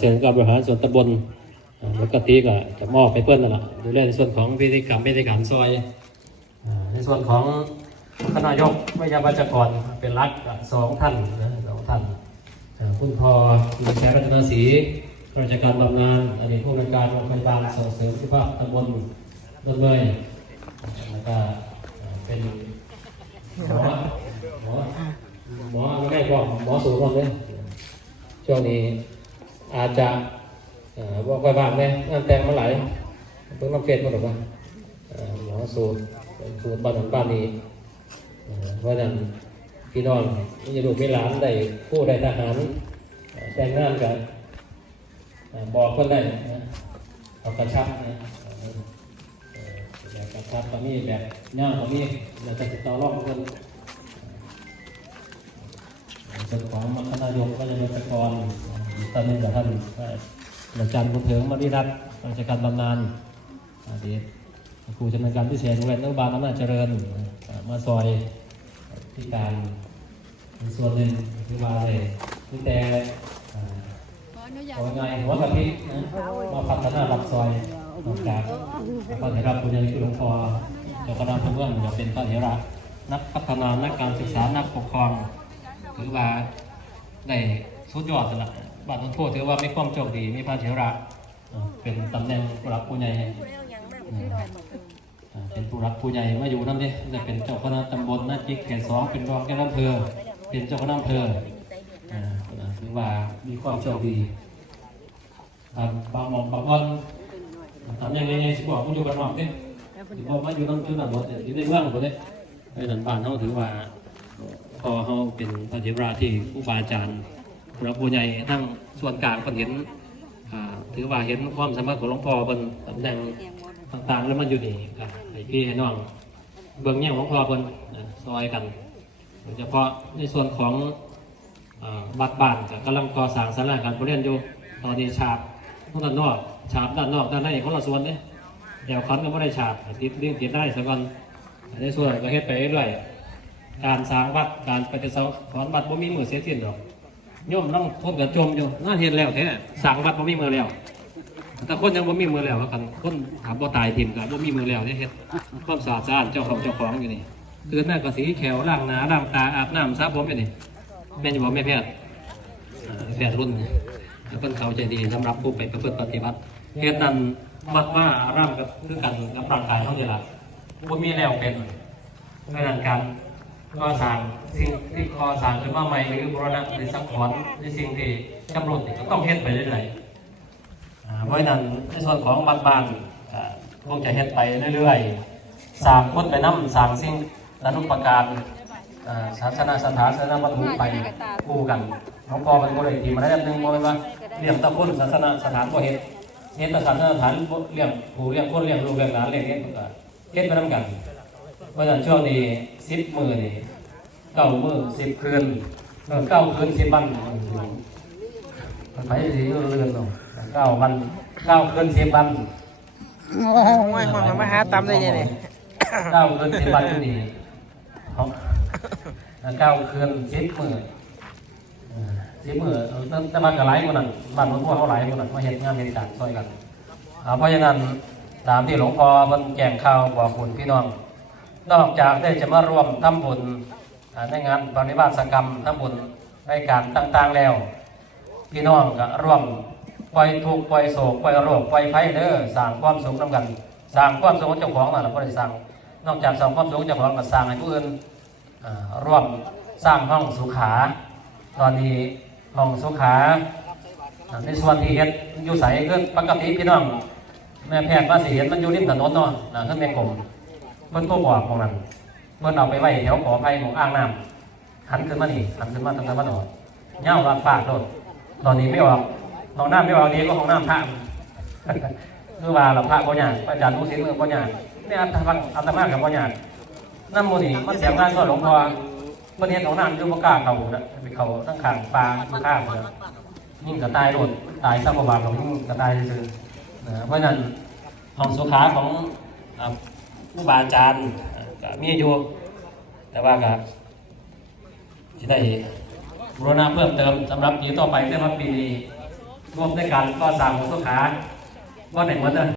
เชิญกับบริหารส่วนตำบลอ่าปกติก็จะมอบไปเพื่อนนั่นแหละดูแลในส่วนของพิธีกรรมพิธีการซอยในส่วนของคณะยกวิทยาวัจกรเป็นรักสองท่านนะสองท่านคุณพ่อคุณแชร์รัตนศรีข้าราชการบำนาญอดีตผู้ในวยการโรงพยาบาลส่งเสริมสุขภาพตำบลดอนเมยแล้วก็เป็นหมอหมอหมอไม่บอกหมอสูงคนเลยช่วงนี้ อาจจะเอ่อว่าค่อยบางเลยงานแต่งเมาหลายเพิ่งมาเฟซมาหรือว่าเอ่อหมอสูตรสูตรบ้านนั้นบ้านนี้เอ่อเพราะนั้นพี่น้องมีลูกมีหลานได้ผู้ได้ทหารแต่งงานกันเอ่อบอกคนได้เอากระชับนะแบบกระชับก็มีแบบย่างก็มีแล้วจะติดต่อรอบกัน ส่วนของมัคณายกก็จะเป็นตะกรตอนนี้กับท่านอาจารย์บุญเถิงมาริรัตน์ราชการบำนาญอดีตครูชำนาญการพิเศษโรงเรียนอนุบาลอำนาจเจริญมาซอยที่การส่วนหนึ่งที่วาเลยตั้งแต่ขอไงหัวกะทิมาพัฒนาหลักซอยนอกจากพระเถระปุญญาคือหลวงพ่อเจ้าคณะพระเมืองจะเป็นพระเถระนักพัฒนานักการศึกษานักปกครอง ถือว่าได้สุดยอดแล้วล่ะบ้านนนโทษถือว่ามีความโชคดีมีพระเถระอ่าเป็นตำแหน่งผู้รับผู้ใหญ่อ่าเป็นผู้รับผู้ใหญ่มาอยู่นั่นเด้ได้เป็นเจ้าคณะตำบลนาจิกเขตสองเป็นรองแก้วอำเภอ เป็นเจ้าคณะอำเภออ่าถือว่ามีความโชคดีอ่าบางหมองบางวันทำยังไงสิบอกผู้อยู่บ้านนอกเด้สิบอกมาอยู่นั่นคือนั่นหมดเนี่ยอยู่ในเมืองหมดเลยไอ้นั่นบ้านเขาถือว่า พอเขาเป็นพระเถระที่ผู้บาอาจารย์พระผู้ใหญ่ทั้งส่วนกลางคนเห็นถือว่าเห็นความสามารถของหลวงพ่อเป็นตำแหน่งต่างๆแล้วมันอยู่นี่ครับให้พี่ให้น้องเบื้องแง่ของพ่อเพิ่นซอยกันโดยเฉพาะในส่วนของอบัดบ้านก็กำลังก่อสร้างศาลาการประเรียนอยู่ตอนนี้ฉาบด้านนอกฉาบด้านนอกด้านในของเราส่วนเนี่ยแถวคันก็ไม่ได้ฉาบติดเรื่องติดได้สักวันในส่วนก็เฮ็ดไปเรื่อย การสร้างวัดการปฏิสังขรณ์วัดบ่มีมือเสียสิ้นดอกโยมต้องทบกับจมอยู่น่าเห็นแล้วแท้สร้างวัดบ่มีมือแล้วแต่คนยังบ่มีมือแล้วกันคนถามบ่ตายทิ่มกันบ่มีมือแล้วเนี่ยเฮ็ดความสะอาดสะอาดเจ้าของเจ้าของอยู่นี่คือแม่ก็สีแขวล้างหน้าล้างตาอาบน้ำสระผมอยู่นี่แม่นอยู่บ่แม่แพทย์แพทย์รุ่นแล้วเพิ่นเขาใจดีสำหรับผู้ไปประพฤติปฏิบัติเฮ็ดนั้นวัดว่าอารามกับคือกันกับร่างกายเฮานี่ล่ะบ่มีแล้วเป็นในด้านการ ก่อสร้างสิ่งที่ก่อสร้างขึ้นมาใหม่หรือบูรณะหรือสังขรณ์หรือสิ่งที่จำรุดนี่ก็ต้องเฮ็ดไปเรื่อยๆเพราะนั้นในส่วนของบ้านบ้านๆอ่าคงจะเฮ็ดไปเรื่อยๆสร้างคนไปน้ำสร้างสิ่งอนุปการศาสนาสถานศาสนาวัตถุไปคู่กันหลวงพ่อเป็นบริทีมาได้อันหนึ่งบอกว่าเลี้ยงตะคนศาสนาสถานบ่เฮ็ดเฮ็ดแต่ศาสนาสถานเลี้ยงผู้เลี้ยงคนเลี้ยงลูกเลี้ยงหลานเลี้ยงเฮ็ดก็เฮ็ดไปนํกัน เพราะฉะนั้นช่วงนี้สิบมือนี่เก้ามือสิบคืนเออเก้าคืนสิบวันมันไปสิเรื่อนๆเนาะเก้าวันเก้าคืนสิบวันโอ้ยมันมาหาตำได้ยังไงเก้าคืนสิบวันอยู่นี่เขาเก้าคืนสิบมือเออสิบมือเออแต่มันก็หลายคนนั้นบ้านหลวงพ่อเขาหลายคนนั้นมาเห็นงานเห็นการช่วยกันอ่าเพราะฉะนั้นตามที่หลวงพ่อมันแจ้งข่าวบอกคุณพี่น้อง นอกจากได้จะมาร่วมทำบุญในงานปฏิบัติกรรมทำบุญในการต่างๆแล้ว พี่น้องก็ร่วมปล่อยทุกข์ปล่อยโศกปล่อยโรคปล่อยภัยเด้อสร้างความสุขนำกันสร้างความสุขเจ้าของนั่นแหละบ่ได้สร้างนอกจากสร้างความสุขเจ้าของก็สร้างให้ผู้อื่นอ่าร่วมสร้างห้องสุขา ตอนนี้ห้องสุขาในส่วนที่เฮ็ดอยู่ใสคือปกติพี่น้องแม่แพทย์ว่าสิเห็นมันอยู่ริมถนนเนาะนะขึ้นแม่กลม เพิ่นก็บอกของนั้นเพิ่นเอาไปไว้แถวขอไผ่ของอ่างน้ำหันขึ้นมานี่หันขึ้นมาทางตะวันออกเงาลัดปากโดดตอนนี้ไม่ออกห้องน้ำไม่ออกดีก็ห้องน้ำพระคือว่าเราพระบ่ยากพระอาจารย์ผู้ศิลป์บ่ยากเนี่ยอัตมาอัตมากับบ่ยากน้ำมูนี่มันเสียงงานส่วนหลวงพ่อเพิ่นเฮ็ดของน้ำอยู่บ่กล้าเข้าน่ะไปเขาทั้งข้างปลาข้างเลยยิ่งกระตายโดดตายสักประบาทของยิ่งกระตายซื่อๆนะเพราะนั้นห้องสุขาของ ผู้บาอาจารย์ก็มีอยู่แต่ว่าก็จะได้บูรณาเพิ่มเติมสำหรับปีต่อไปแต่ว่าปีนี้ร่วมในการก่อสร้างของสุขาว่าไหนหมดเลย